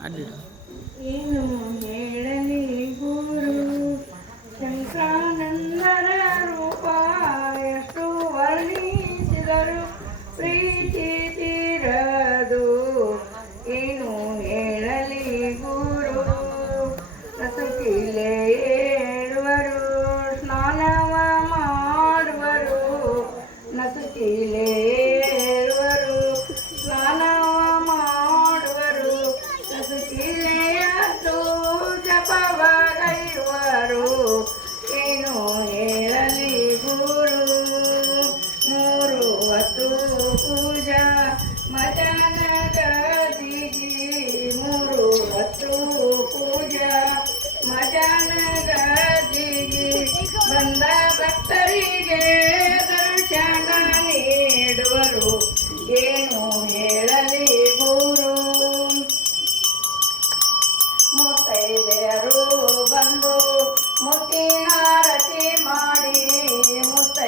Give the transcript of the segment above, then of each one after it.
I did. ಮುತ್ತೈದೆಯರು ಬಂದು ಮುತ್ತಿನಾರತಿ ಮಾಡಿ ಮುತ್ತೈ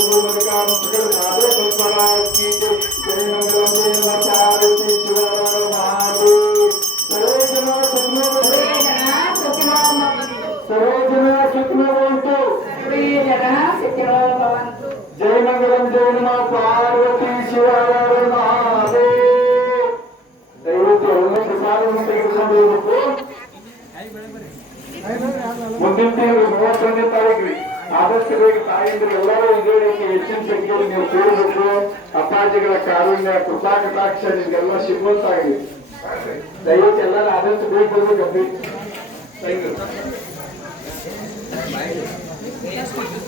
జయ మంగళం జయన పార్వతి శివారు ದಯವಿಟ್ಟು ಎಲ್ಲರೂ ಸಾಧನೆ ಮುಂದಿನ ತಿಂಗಳು ಮೂವತ್ತೊಂದನೇ ತಾರೀಕು. ಆದಷ್ಟು ಬೇಗ ತಾಯಿಂದ್ರೆ ಎಲ್ಲರೂ ಇದೇ ರೀತಿ ಹೆಚ್ಚಿನ ಸಂಖ್ಯೆಯಲ್ಲಿ ನೀವು ಕೂಡಬೇಕು ಅಪ್ಪಾಜಿಗಳ ಕಾರುಣ್ಯ ಕೃಪಾ ಕಟಾಕ್ಷ ನಿಮ್ಗೆಲ್ಲ ಸಿಗುವಂತಾಗಲಿ ದಯವಿಟ್ಟು ಎಲ್ಲರೂ ಆದಷ್ಟು ಬೇಗ ಬರ್ಬೇಕು ಥ್ಯಾಂಕ್ ಯು